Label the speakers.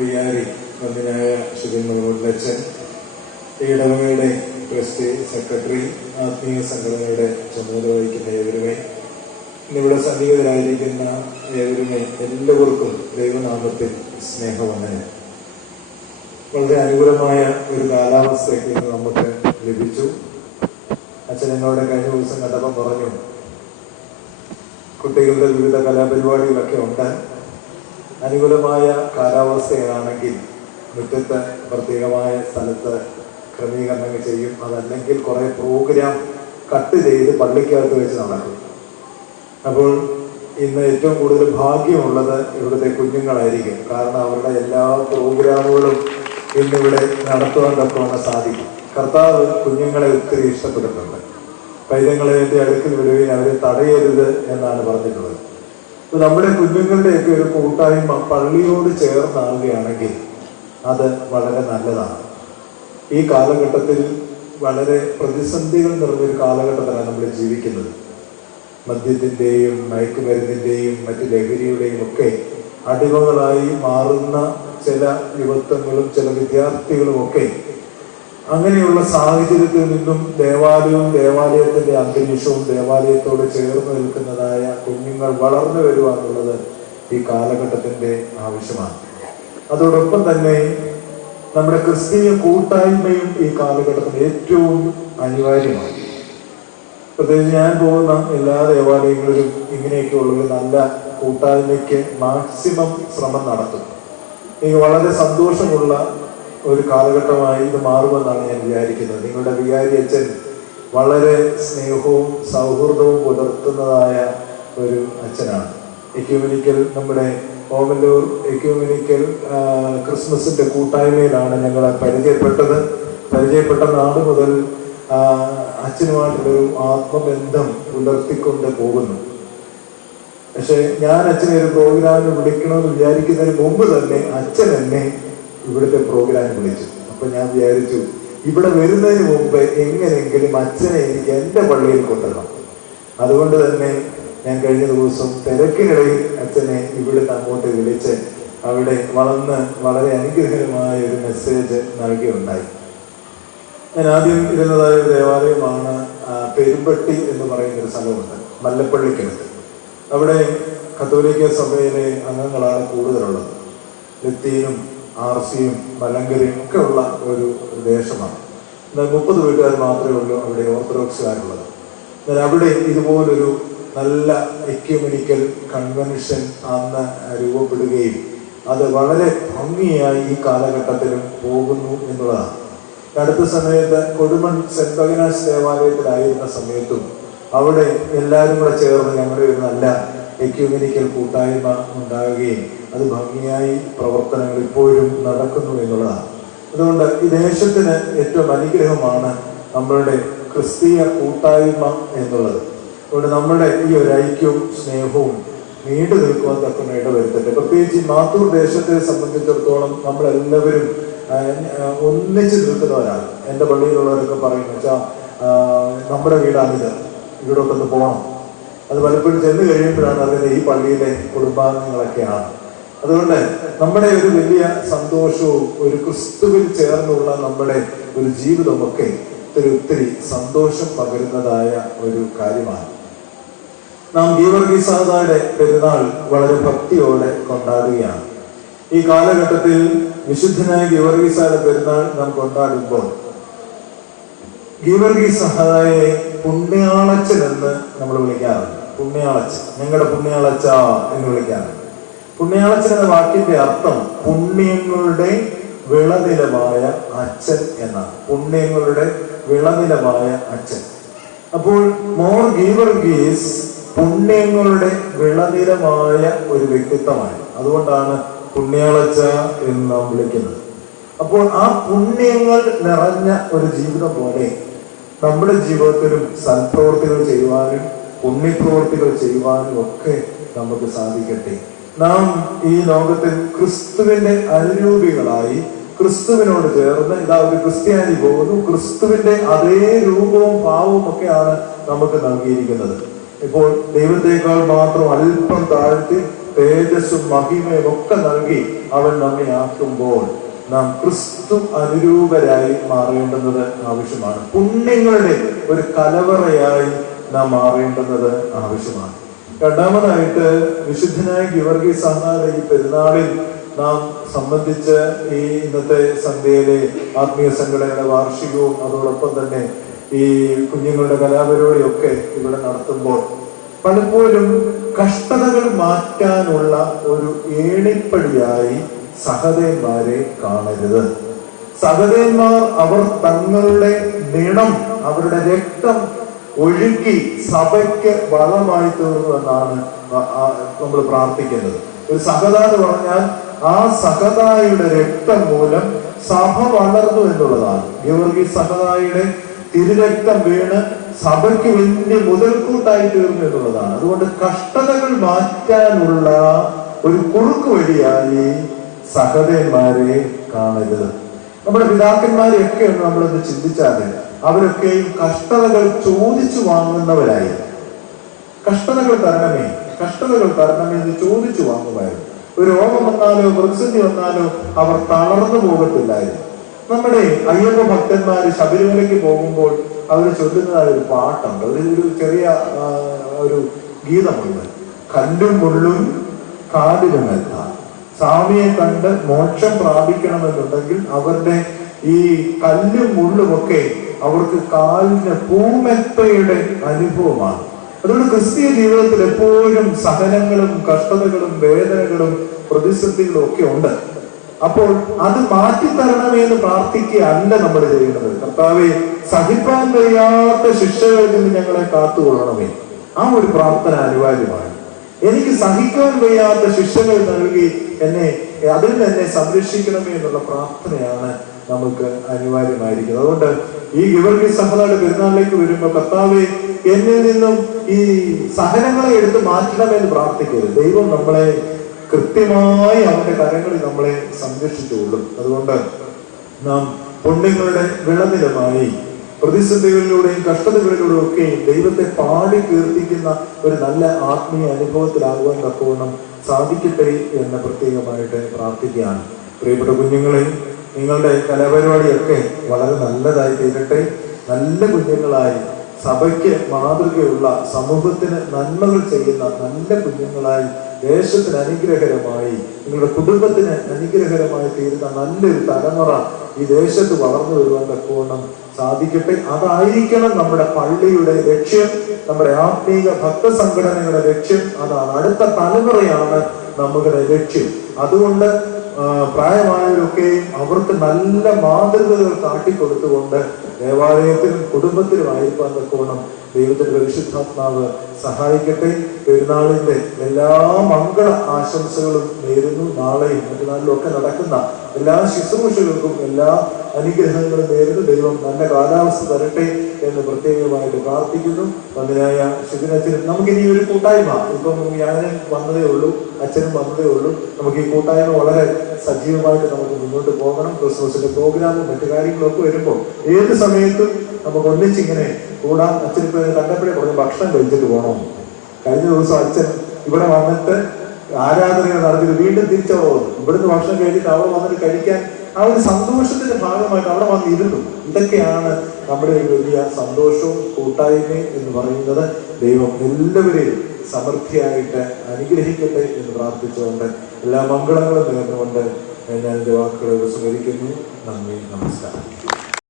Speaker 1: വികാരി വന്ദിനായ ശ്രീ ഈ ഇടവകയുടെ ട്രസ്റ്റ് സെക്രട്ടറി ആത്മീയ സംഘടനയുടെ ചുമതല വഹിക്കുന്ന ഏവരുമേ. ഇന്നിവിടെ സന്നിഹിതരായിരിക്കുന്ന ഏവരുമേ എല്ലാവർക്കും ദൈവനാമത്തിൽ സ്നേഹവന്ദനം. വളരെ അനുകൂലമായ ഒരു കാലാവസ്ഥയൊക്കെ ഇന്ന് നമുക്ക് ലഭിച്ചു. അച്ഛൻ എന്നോട് കഴിഞ്ഞ ദിവസം കണ്ടപ്പം പറഞ്ഞു കുട്ടികളുടെ വിവിധ കലാപരിപാടികളൊക്കെ ഉണ്ട്. അനുകൂലമായ കാലാവസ്ഥയാണെങ്കിൽ മുറ്റത്ത് പ്രത്യേകമായ സ്ഥലത്ത് ക്രമീകരണങ്ങൾ ചെയ്യും. അതല്ലെങ്കിൽ കുറെ പ്രോഗ്രാം കട്ട് ചെയ്ത് പള്ളിക്കകത്ത് വെച്ച് നടക്കും. അപ്പോൾ ഇന്ന് ഏറ്റവും കൂടുതൽ ഭാഗ്യമുള്ളത് ഇവിടുത്തെ കുഞ്ഞുങ്ങളായിരിക്കും. കാരണം അവരുടെ എല്ലാ പ്രോഗ്രാമുകളും ഇന്നിവിടെ നടത്തുവാൻ തക്കവണ്ണം സാധിക്കും. കർത്താവ് കുഞ്ഞുങ്ങളെ ഒത്തിരി ഇഷ്ടപ്പെടുന്നുണ്ട്. പൈതങ്ങളെ അടുക്കൽ വിടുകയും അവരെ തടയരുത് എന്നാണ് പറഞ്ഞിട്ടുള്ളത്. നമ്മുടെ കുഞ്ഞുങ്ങളുടെയൊക്കെ ഒരു കൂട്ടായ്മ പള്ളിയോട് ചേർന്നാവുകയാണെങ്കിൽ അത് വളരെ നല്ലതാണ്. ഈ കാലഘട്ടത്തിൽ വളരെ പ്രതിസന്ധികൾ നിറഞ്ഞൊരു കാലഘട്ടത്തിലാണ് നമ്മൾ ജീവിക്കുന്നത്. മദ്യത്തിന്റെയും മയക്കുമരുന്നിന്റെയും മറ്റ് ലഹരിയുടെയും ഒക്കെ അടിമകളായി മാറുന്ന ചില യുവത്വങ്ങളും ചില വിദ്യാർത്ഥികളും ഒക്കെ അങ്ങനെയുള്ള സാഹചര്യത്തിൽ നിന്നും ദേവാലയവും ദേവാലയത്തിന്റെ അന്തരീക്ഷവും ദേവാലയത്തോട് ചേർന്ന് നിൽക്കുന്നതായ കുഞ്ഞുങ്ങൾ വളർന്നു വരിക ഈ കാലഘട്ടത്തിന്റെ ആവശ്യമാണ്. അതോടൊപ്പം തന്നെ നമ്മുടെ ക്രിസ്തീയ കൂട്ടായ്മയും ഈ കാലഘട്ടത്തിൽ ഏറ്റവും അനിവാര്യമാണ്. പ്രത്യേകിച്ച് ഞാൻ പോകുന്ന എല്ലാ ദേവാലയങ്ങളിലും ഇങ്ങനെയൊക്കെയുള്ള ഒരു നല്ല കൂട്ടായ്മയ്ക്ക് മാക്സിമം ശ്രമം നടത്തും. എനിക്ക് വളരെ സന്തോഷമുള്ള ഒരു കാലഘട്ടമായി ഇത് മാറുമെന്നാണ് ഞാൻ വിചാരിക്കുന്നത്. നിങ്ങളുടെ വികാരി അച്ഛൻ വളരെ സ്നേഹവും സൗഹൃദവും പുലർത്തുന്നതായ ഒരു അച്ഛനാണ്. എക്യൂമിനിക്കൽ നമ്മുടെ ഓമല്ലൂർ എക്യൂമിനിക്കൽ ക്രിസ്മസിന്റെ കൂട്ടായ്മയിലാണ് ഞങ്ങൾ പരിചയപ്പെട്ടത്. പരിചയപ്പെട്ട നാട് മുതൽ അച്ഛനുമായിട്ടൊരു ആത്മബന്ധം പുലർത്തിക്കൊണ്ട് പോകുന്നു. പക്ഷെ ഞാൻ അച്ഛനെ ഒരു പ്രോഗ്രാമിന് വിളിക്കണമെന്ന് വിചാരിക്കുന്നതിന് മുമ്പ് തന്നെ അച്ഛൻ എന്നെ ഇവിടുത്തെ പ്രോഗ്രാം വിളിച്ചു. അപ്പൊ ഞാൻ വിചാരിച്ചു ഇവിടെ വരുന്നതിന് മുമ്പ് എങ്ങനെയെങ്കിലും അച്ഛനെ എനിക്ക് എന്റെ പള്ളിയിൽ കൊണ്ടുവരണം. അതുകൊണ്ട് തന്നെ ഞാൻ കഴിഞ്ഞ ദിവസം തിരക്കിനിടയിൽ അച്ഛനെ ഇവിടുന്ന് അങ്ങോട്ട് വിളിച്ച് അവിടെ വളർന്ന് വളരെ അനുഗ്രഹമായ ഒരു മെസ്സേജ് നൽകിയുണ്ടായി. ഞാൻ ആദ്യം ഇരുന്നതായ ഒരു ദേവാലയമാണ് പെരുമ്പട്ടി എന്ന് പറയുന്ന ഒരു സ്ഥലമുണ്ട് മല്ലപ്പള്ളിക്കടുത്ത് അവിടെ കത്തോലിക്ക സഭയിലെ അംഗങ്ങളാണ് കൂടുതലുള്ളത്. ലത്തീനും ആർസിയും മലങ്കരയും ഒക്കെ ഉള്ള ഒരു ദേശമാണ്. എന്നാൽ മുപ്പത് വീട്ടുകാർ മാത്രമേ ഉള്ളൂ അവിടെ ഓർത്തഡോക്സുകാരുള്ളത്. എന്നാൽ അവിടെ ഇതുപോലൊരു നല്ല എക്യുമെനിക്കൽ കൺവെൻഷൻ അന്ന് രൂപപ്പെടുകയും അത് വളരെ ഭംഗിയായി ഈ കാലഘട്ടത്തിലും പോകുന്നു എന്നുള്ളതാണ്. അടുത്ത സമയത്ത് കൊടുമൺ സെന്റ് ബഗനാസ് ദേവാലയത്തിലായിരുന്ന സമയത്തും അവിടെ എല്ലാവരും കൂടെ ചേർന്ന് ഞങ്ങളുടെ ഒരു നല്ല എക്യുമെനിക്കൽ കൂട്ടായ്മ ഉണ്ടാകുകയും അത് ഭംഗിയായി പ്രവർത്തനങ്ങൾ ഇപ്പോഴും നടക്കുന്നു എന്നുള്ളതാണ്. അതുകൊണ്ട് ഈ ദേശത്തിന് ഏറ്റവും അനുഗ്രഹമാണ് നമ്മളുടെ ക്രിസ്തീയ കൂട്ടായ്മ എന്നുള്ളത്. അതുകൊണ്ട് നമ്മുടെ ഈ ഒരു ഐക്യവും സ്നേഹവും നീണ്ടു നിൽക്കുവാൻ തക്കുന്ന ഇടവരുത്തട്ടെ. പ്രത്യേകിച്ച് ഈ മാത്തൂർ ദേശത്തെ സംബന്ധിച്ചിടത്തോളം നമ്മളെല്ലാവരും ഒന്നിച്ചു നിൽക്കുന്നവരാണ്. എന്റെ പള്ളിയിലുള്ളവരൊക്കെ പറയും വെച്ചാൽ നമ്മുടെ വീടാണിത്. ഇവിടോട്ടൊന്ന് പോകണം അത് പലപ്പോഴും ചെന്ന് കഴിയുമ്പോഴാണ് അറിയുന്നത് ഈ പള്ളിയിലെ കുടുംബാംഗങ്ങളൊക്കെയാണ്. അതുകൊണ്ട് നമ്മുടെ ഒരു വലിയ സന്തോഷവും ഒരു ക്രിസ്തുവിൽ ചേർന്നുള്ള നമ്മുടെ ഒരു ജീവിതമൊക്കെ ഒത്തിരി ഒത്തിരി സന്തോഷം പകരുന്നതായ ഒരു കാര്യമാണ്. നാം ഗീവർഗീസാദായുടെ പെരുന്നാൾ വളരെ ഭക്തിയോടെ കൊണ്ടാടുകയാണ്. ഈ കാലഘട്ടത്തിൽ വിശുദ്ധനായ ഗീവർഗീസായുടെ പെരുന്നാൾ നാം കൊണ്ടാടുമ്പോൾ ഗീവർഗീസഹായെ പുണ്യാളച്ചൻ എന്ന് നമ്മൾ വിളിക്കാറുണ്ട്. പുണ്യാളച്ചൻ. ഞങ്ങളുടെ പുണ്യാളച്ച എന്ന് വിളിക്കാറുണ്ട്. പുണ്യാളച്ചൻ എന്ന വാക്കിന്റെ അർത്ഥം പുണ്യങ്ങളുടെ വിളനിലമായ അച്ഛൻ എന്നാണ്. പുണ്യങ്ങളുടെ വിളനിലമായ അച്ഛൻ. അപ്പോൾ മോർ ഗീവർഗീസ് പുണ്യങ്ങളുടെ വിളനിലമായ ഒരു വ്യക്തിത്വമാണ്. അതുകൊണ്ടാണ് പുണ്യാളച്ച എന്ന് നാം വിളിക്കുന്നത്. അപ്പോൾ ആ പുണ്യങ്ങൾ നിറഞ്ഞ ഒരു ജീവിതം പോലെ നമ്മുടെ ജീവിതത്തിലും സൽപ്രവർത്തികൾ ചെയ്യുവാനും പുണ്യപ്രവർത്തികൾ ചെയ്യുവാനും ഒക്കെ നമുക്ക് സാധിക്കട്ടെ. നാം ഈ ലോകത്തിൽ ക്രിസ്തുവിന്റെ അനുരൂപികളായി ക്രിസ്തുവിനോട് ചേർന്ന് ഇതാ ഒരു ക്രിസ്ത്യാനി പോകുന്നു. ക്രിസ്തുവിന്റെ അതേ രൂപവും ഭാവവും ഒക്കെയാണ് നമുക്ക് നൽകിയിരിക്കുന്നത്. ഇപ്പോൾ ദൈവത്തെക്കാൾ മാത്രം അല്പം താഴ്ത്തി തേജസ്സും മഹിമയും ഒക്കെ നൽകി അവൻ നമ്മെ ആക്കുമ്പോൾ നാം ക്രിസ്തു അനുരൂപരായി മാറേണ്ടുന്നത് ആവശ്യമാണ്. പുണ്യങ്ങളുടെ ഒരു കലവറയായി നാം മാറേണ്ടുന്നത് ആവശ്യമാണ്. രണ്ടാമതായിട്ട് വിശുദ്ധനായ ഗിവർഗി സഹാര ഈ പെരുന്നാളിൽ നാം സംബന്ധിച്ച് ഈ ഇന്നത്തെ സന്ധ്യയിലെ ആത്മീയ സംഘടനയുടെ വാർഷികവും അതോടൊപ്പം തന്നെ ഈ കുഞ്ഞുങ്ങളുടെ കലാപരിപാടിയൊക്കെ ഇവിടെ നടത്തുമ്പോൾ പലപ്പോഴും കഷ്ടതകൾ മാറ്റാനുള്ള ഒരു ഏണിപ്പടിയായി സഹതന്മാരെ കാണരുത്. സഹതന്മാർ അവർ തങ്ങളുടെ നിണം അവരുടെ രക്തം ഒഴുക്കി സഭയ്ക്ക് വളമായി തീർന്നു എന്നാണ് നമ്മൾ പ്രാർത്ഥിക്കുന്നത്. ഒരു സഹത എന്ന് പറഞ്ഞാൽ ആ സഹതായുടെ രക്തം മൂലം സഭ വളർന്നു എന്നുള്ളതാണ്. ഗവർഗി സഹതായുടെ തിരുരക്തം വീണ് സഭയ്ക്ക് വലിയ മുതൽക്കൂട്ടായി തീർന്നു എന്നുള്ളതാണ്. അതുകൊണ്ട് കഷ്ടതകൾ മാറ്റാനുള്ള ഒരു കുറുക്ക് വഴിയായി സഹതന്മാരെ കാണരുത്. നമ്മുടെ പിതാക്കന്മാരെയൊക്കെ ഒന്ന് നമ്മളൊന്ന് ചിന്തിച്ചാൽ അവരൊക്കെയും കഷ്ടതകൾ ചോദിച്ചു വാങ്ങുന്നവരായി കഷ്ടതകൾ തരണമേ കഷ്ടതകൾ തരണമേ എന്ന് ചോദിച്ചു വാങ്ങുമായിരുന്നു. ഒരു രോഗം വന്നാലോ പ്രതിസന്ധി വന്നാലോ അവർ തളർന്നു പോകത്തില്ലായിരുന്നു. നമ്മുടെ അയ്യപ്പ ഭക്തന്മാര് ശബരിമലയ്ക്ക് പോകുമ്പോൾ അവർ ചൊല്ലുന്നതായ ഒരു പാട്ടുണ്ട്. ഒരു ചെറിയ ഒരു ഗീതമുണ്ട്. കല്ലും മുള്ളും കാതിലുമല്ല സ്വാമിയെ കണ്ട് മോക്ഷം പ്രാപിക്കണമെന്നുണ്ടെങ്കിൽ അവരുടെ ഈ കല്ലും മുള്ളുമൊക്കെ അവർക്ക് കാലിന് പൂമെത്തയുടെ അനുഭവമാണ്. അതുകൊണ്ട് ക്രിസ്തീയ ജീവിതത്തിൽ എപ്പോഴും സഹനങ്ങളും കഷ്ടതകളും വേദനകളും പ്രതിസന്ധികളും ഒക്കെ ഉണ്ട്. അപ്പോൾ അത് മാറ്റിത്തരണമേ എന്ന് പ്രാർത്ഥിക്കുകയല്ല നമ്മൾ ചെയ്യുന്നത് കർത്താവെ സഹിപ്പാൻ കഴിയാത്ത ശിക്ഷകളിൽ നിന്ന് ഞങ്ങളെ കാത്തുകൊള്ളണമേ. ആ ഒരു പ്രാർത്ഥന അനിവാര്യമാണ്. എനിക്ക് സഹിക്കാൻ വയ്യാത്ത ശിക്ഷകൾ നൽകി എന്നെ അതിൽ നിന്ന് എന്നെ സംരക്ഷിക്കണമേ എന്നുള്ള പ്രാർത്ഥനയാണ് നമുക്ക് അനിവാര്യമായിരിക്കുന്നത്. അതുകൊണ്ട് ഈ ഗിവർഗി സഹതയുടെ പെരുന്നാളിലേക്ക് വരുമ്പോൾ കർത്താവെ എന്നിൽ നിന്നും ഈ സഹനങ്ങളെ എടുത്ത് മാറ്റണമെന്ന് പ്രാർത്ഥിക്കരുത്. ദൈവം നമ്മളെ കൃത്യമായി അവന്റെ കരങ്ങളിൽ നമ്മളെ സംരക്ഷിച്ചുകൊള്ളും. അതുകൊണ്ട് നാം പുണ്യങ്ങളുടെ വിളനിലമായി പ്രതിസന്ധികളിലൂടെയും കഷ്ടതകളിലൂടെയും ഒക്കെയും ദൈവത്തെ പാടി കീർത്തിക്കുന്ന ഒരു നല്ല ആത്മീയ അനുഭവത്തിലാകുവാൻ തക്കവണ്ണം സാധിക്കട്ടെ എന്ന് പ്രത്യേകമായിട്ട് പ്രാർത്ഥിക്കുകയാണ്. പ്രിയപ്പെട്ട കുഞ്ഞുങ്ങളെ നിങ്ങളുടെ കലാപരിപാടിയൊക്കെ വളരെ നല്ലതായി തീരട്ടെ. നല്ല കുഞ്ഞുങ്ങളായി സഭയ്ക്ക് മാതൃകയുള്ള സമൂഹത്തിന് നന്മകൾ ചെയ്യുന്ന നല്ല കുഞ്ഞുങ്ങളായി ദേശത്തിന് അനുഗ്രഹകരമായി നിങ്ങളുടെ കുടുംബത്തിന് അനുഗ്രഹകരമായി തീരുന്ന നല്ലൊരു തലമുറ ഈ ദേശത്ത് വളർന്നു വരുവാൻ തക്കവണ്ണം സാധിക്കട്ടെ. അതായിരിക്കണം നമ്മുടെ പള്ളിയുടെ ലക്ഷ്യം നമ്മുടെ ആത്മീക ഭക്തസംഘടനകളുടെ ലക്ഷ്യം. അതാണ് അടുത്ത തലമുറയാണ് നമ്മുടെ ലക്ഷ്യം. അതുകൊണ്ട് പ്രായമായവരൊക്കെയും അവർക്ക് നല്ല മാതൃകകൾ കാട്ടിക്കൊടുത്തുകൊണ്ട് ദേവാലയത്തിലും കുടുംബത്തിലുമായിരിക്കാൻ തക്കവണ്ണം ദൈവത്തിന്റെ പരിശുദ്ധാത്മാവ് സഹായിക്കട്ടെ. പെരുന്നാളിന്റെ എല്ലാ മംഗള ആശംസകളും നേരുന്നു. നാളെയും മറ്റന്നാളിലും ഒക്കെ നടക്കുന്ന എല്ലാ ശുശ്രൂഷകൾക്കും എല്ലാ അനുഗ്രഹങ്ങളും നേരുന്നു. ദൈവം നല്ല കാലാവസ്ഥ തരട്ടെ. എന്ന് പ്രത്യേകമായിട്ട് പ്രാർത്ഥിക്കുന്നു. വന്നതായ ശുചിനച്ഛനും നമുക്ക് ഇനി ഒരു കൂട്ടായ്മ. ഇപ്പം ഞാൻ വന്നതേ ഉള്ളൂ അച്ഛനും വന്നതേ ഉള്ളൂ. നമുക്ക് ഈ കൂട്ടായ്മ വളരെ സജീവമായിട്ട് നമുക്ക് മുന്നോട്ട് പോകണം. ക്രിസ്മസിന്റെ പ്രോഗ്രാമും മറ്റു കാര്യങ്ങളൊക്കെ വരുമ്പോൾ ഏത് സമയത്തും നമുക്ക് ഒന്നിച്ചിങ്ങനെ കൂടാം. അച്ഛൻ ഇപ്പൊ കണ്ടപ്പോഴേ പറഞ്ഞു ഭക്ഷണം കഴിച്ചിട്ട് പോകണം കഴിഞ്ഞ ദിവസം അച്ഛൻ ഇവിടെ വന്നിട്ട് ആരാധനകൾ നടത്തിയിട്ട് വീണ്ടും തിരിച്ചു പോകുന്നു ഇവിടുന്ന് ഭക്ഷണം കഴിച്ചിട്ട് അവിടെ വന്നിട്ട് കഴിക്കാൻ ആ ഒരു സന്തോഷത്തിന്റെ ഭാഗമായിട്ട് അവിടെ വന്നിരുന്നു ഇതൊക്കെയാണ് നമ്മുടെ ഒരു വലിയ സന്തോഷവും കൂട്ടായ്മയും എന്ന് പറയുന്നത്. ദൈവം എല്ലാവരെയും സമൃദ്ധിയായിട്ട് അനുഗ്രഹിക്കട്ടെ എന്ന് പ്രാർത്ഥിച്ചുകൊണ്ട് എല്ലാ മംഗളങ്ങളും നേർന്നുകൊണ്ട് ഞാൻ എന്റെ വാക്കുകൾ സ്മരിക്കുന്നു നന്ദി നമസ്കാരം.